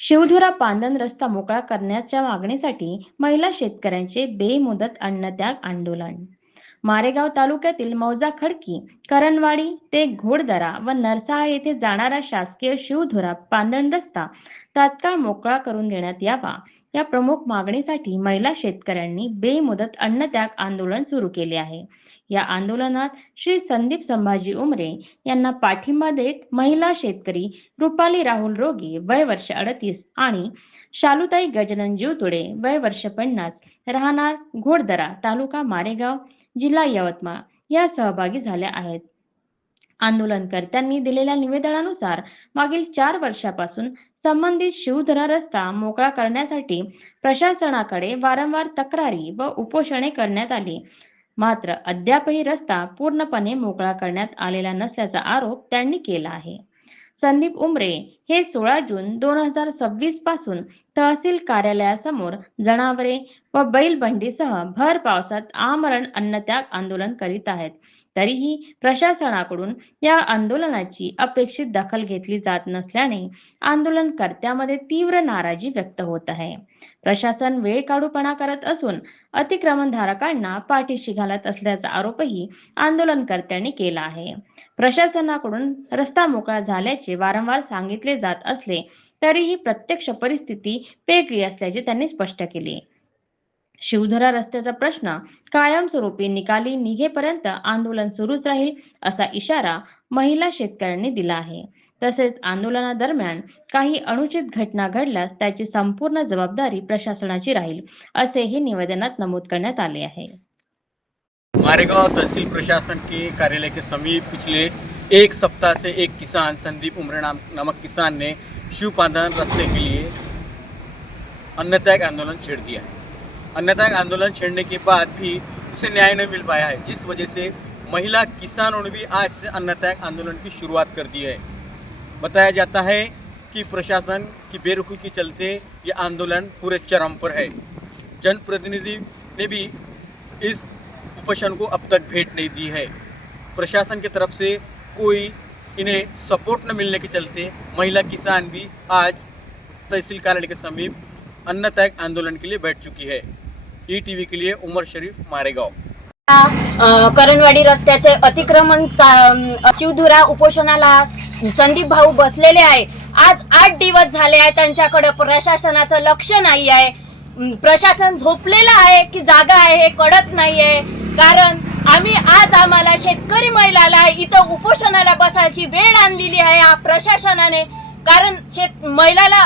शिवधुरा पांदन रस्ता मोकळा करण्याच्या मागणीसाठी महिला शेतकऱ्यांचे बेमुदत अन्नत्याग आंदोलन. मारेगाव तालुक्यातील मौजा खडकी, करणवाडी ते घोडदरा व नरसाळा येथे जाणारा शासकीय शिवधुरा पांदन रस्ता तात्काळ मोकळा करून देण्यात यावा या प्रमुख मागणीसाठी महिला शेतकऱ्यांनी बेमुदत अन्नत्याग आंदोलन सुरू केले आहे. या आंदोलनात श्री संदीप संभाजी उमरे यांना पाठिंबा देत महिला शेतकरी रुपाली राहुल रोगी वय वर्ष 38 आणि शालुताई गजानन जीवतुडे वय वर्ष 50 राहणार घोडदरा तालुका मारेगाव जिल्हा यवतमाळ या सहभागी झाल्या आहेत. आंदोलनकर्त्यांनी दिलेल्या निवेदनानुसार मागील 4 वर्षापासून संबंधित शिवधुरा रस्ता मोकळा करण्यासाठी प्रशासनाकडे वारंवार तक्रारी व उपोषणे करण्यात आली, मात्र अद्यापही रस्ता पूर्णपणे मोकळा करण्यात आलेला नसल्याचा आरोप त्यांनी केला आहे. संदीप उमरे हे 16 जून 2026 पासून तहसील कार्यालयासमोर जनावरे व बैलबंडीसह भर पावसात आमरण अन्नत्याग आंदोलन करीत आहेत. तरीही प्रशासनाकडून या आंदोलनाची अपेक्षित दखल घेतली जात नसल्याने आंदोलनकर्त्यांमध्ये तीव्र नाराजी व्यक्त होत आहे. प्रशासन वेळकाढूपणा करत असून अतिक्रमणधारकांना पाठीशी घालत असल्याचा आरोपही आंदोलनकर्त्यांनी केला आहे. प्रशासनाकडून रस्ता मोकळा झाल्याचे वारंवार सांगितले जात असले तरीही प्रत्यक्ष परिस्थिती वेगळी असल्याचे त्यांनी स्पष्ट केले. शिवधुरा रस्त्याचा प्रश्न कायमस्वरूपी निकाली निघेपर्यंत आंदोलन सुरूच राहील असा इशारा महिला शेतकऱ्यांनी दिला आहे. तसेच आंदोलनादरम्यान काही अनुचित घटना घडल्यास त्याची संपूर्ण जबाबदारी प्रशासनाची राहील असेही निवेदनात नमूद करण्यात आले आहे. मारेगांव तहसील प्रशासन के कार्यालय के समीप पिछले एक सप्ताह से एक किसान संदीप उमरे नामक किसान ने शिव पांदन रास्ते के लिए अन्नत्याग आंदोलन छेड़ दिया है। अन्नत्याग आंदोलन छेड़ने के बाद भी उसे न्याय नहीं मिल पाया है, जिस वजह से महिला किसानों ने भी आज से अन्नत्याग आंदोलन की शुरुआत कर दी है। बताया जाता है कि प्रशासन की बेरुखी के चलते ये आंदोलन पूरे चरम पर है। जनप्रतिनिधि ने भी इस उपोषण को अब तक भेंट नहीं दी है। प्रशासन की तरफ से कोई इन्हें सपोर्ट न मिलने के चलते महिला किसान भी आज तहसील कार्यालय के समीप अन्नत्याग आंदोलन के लिए बैठ चुकी है। ईटीवी के लिए उमर शरीफ, मारेगाव। करणवाडी रस्त्याचे अतिक्रमण शिवधुरा उपोषणाला संदीप भाऊ बसलेले आहे। आज 8 दिवस झाले आहे, त्यांच्याकडे प्रशासनाचं लक्ष नाही आहे। प्रशासन झोपलेलं आहे की जागा आहे हे कळत नाहीये। कारण आम्हाला शेतकरी महिलाला इथं उपोषणाला बसायची वेळ आणलेली आहे या प्रशासनाने। कारण महिलाला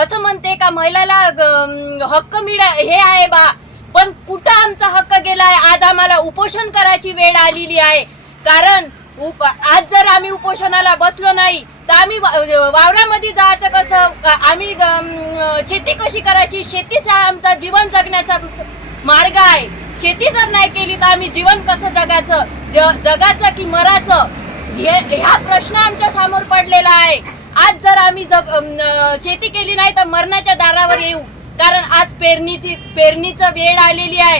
असं म्हणते का महिलाला हक्क हे आहे बा, पण कुठं आमचा हक्क गेलाय? आज आम्हाला उपोषण करायची वेळ आलेली आहे। कारण आज जर आम्ही उपोषणाला बसलो नाही तर आम्ही वावरामध्ये जायचं कसं? आम्ही शेती कशी करायची? शेतीच आमचा जीवन जगण्याचा मार्ग आहे। शेती जर नाही केली तर आम्ही जीवन कसं जगायचं? जगायचं की मरायचं? ह्या प्रश्न आमच्या समोर पडलेला आहे। आज जर आम्ही शेती केली नाही तर मरणाच्या दारावर येऊ। कारण आज पेरणीची वेळ आलेली आहे,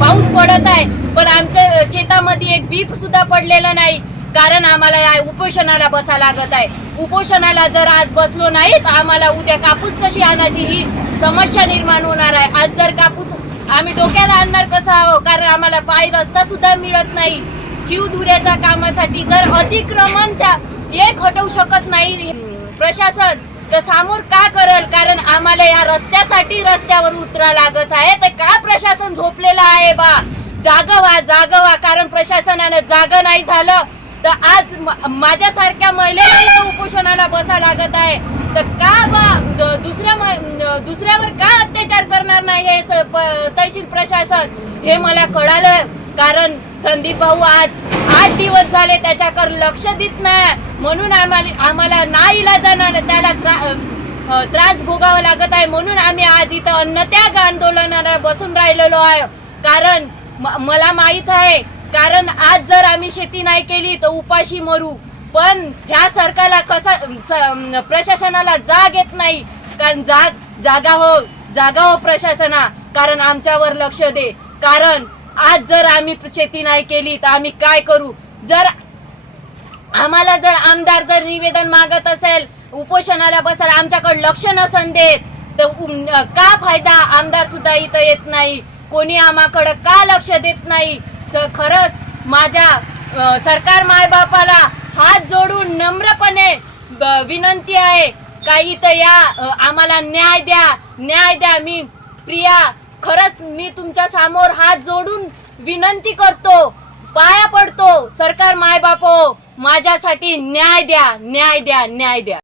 पाऊस पडत आहे, पण आमच्या शेतामध्ये एक बीप सुद्धा पडलेलं नाही। कारण आम्हाला या उपोषणाला बसा लागत आहे। उपोषणाला जर आज बसलो नाही तर आम्हाला उद्या कापूस कशी आणायची ही समस्या निर्माण होणार आहे। आज जर कापूस आम्ही डोक्याला आणणार कसा? कारण आम्हाला पायी रस्ता सुद्धा मिळत नाही। शिवधुऱ्याच्या कामासाठी जर अतिक्रमण एक हटवू शकत नाही प्रशासन तर समोर का करल? कारण आम्हाला या रस्त्यासाठी रस्त्यावर उतरा लागत आहे। तर का प्रशासन झोपलेलं आहे बा? जागवा। कारण प्रशासनाने जागा नाही झालं तर आज माझ्यासारख्या महिलेला इथं उपोषणाला बसा लागत आहे। तर का बा दुसऱ्यावर का अत्याचार करणार नाही हे तहसील प्रशासन? हे मला कळालं। कारण संदीप भाऊ आज 8 दिवस झाले त्याच्याकडे लक्ष देत नाही, म्हणून आम्हाला नाईलाजाने त्याला त्रास भोगावा लागत आहे। म्हणून आम्ही आज इथं अन्नत्याग आंदोलनाला बसून राहिलेलो आहे। कारण मला माहित आहे, कारण आज जर आम्ही शेती नाही केली तर उपाशी मरू। पण ह्या सरकारला प्रशासनाला जाग येत नाही। कारण जागा हो प्रशासना, कारण आमच्यावर लक्ष दे। कारण आज जर आम्ही शेती नाही केली तर आम्ही काय करू? जर आम्हाला आमदार निवेदन मागत असेल उपोषणाला बसायला आमच्याकडे लक्ष नसन देत तर का फायदा? आमदार सुद्धा इथं येत नाही, कोणी आम्हाकडे का लक्ष देत नाही? तर खरंच माझ्या सरकार मायबापाला हात जोडून नम्रपणे विनंती आहे का इथं या, आम्हाला न्याय द्या, न्याय द्या. मी प्रिया, खरंच मी तुमच्या समोर हात जोडून विनंती करतो, पाया पडतो, सरकार मायबापो माझ्यासाठी न्याय द्या, न्याय द्या, न्याय द्या.